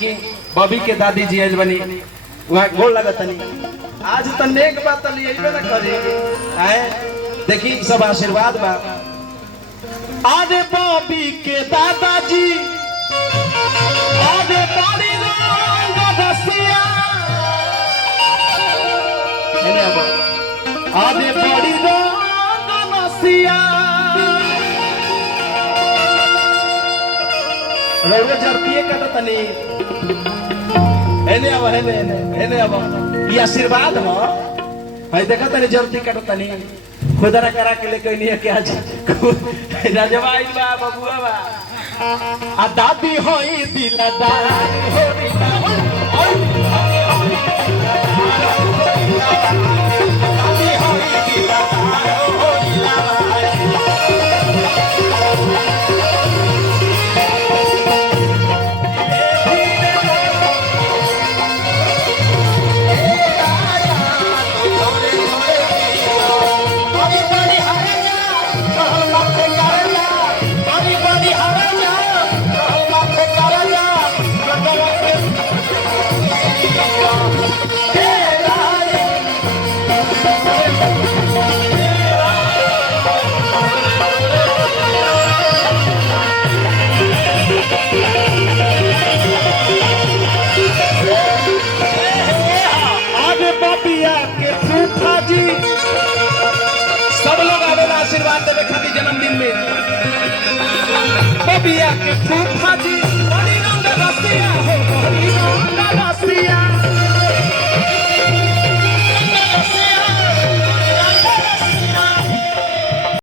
देखी बॉबी के दादी जी आज बनी वहाँ गोल लगत नहीं आज तो नेक बात तो लिए ना करे आए देखी सब आशीर्वाद बा। अरे बॉबी के दादाजी अरे बड़ी रंग रसिया अरे बड़ी रंग रसिया रउआ जरतिए काटत तनी एने अब एने अब ये आशीर्वाद हो है देखा तनी जरती काटत तनी खुदरा करा के लेके नहीं है क्या राजवा आई बा बबुआ बा आ दादी होई दिलदार आशीर्वाद देवे खातिर जन्मदिन में बबिया के फूफा जी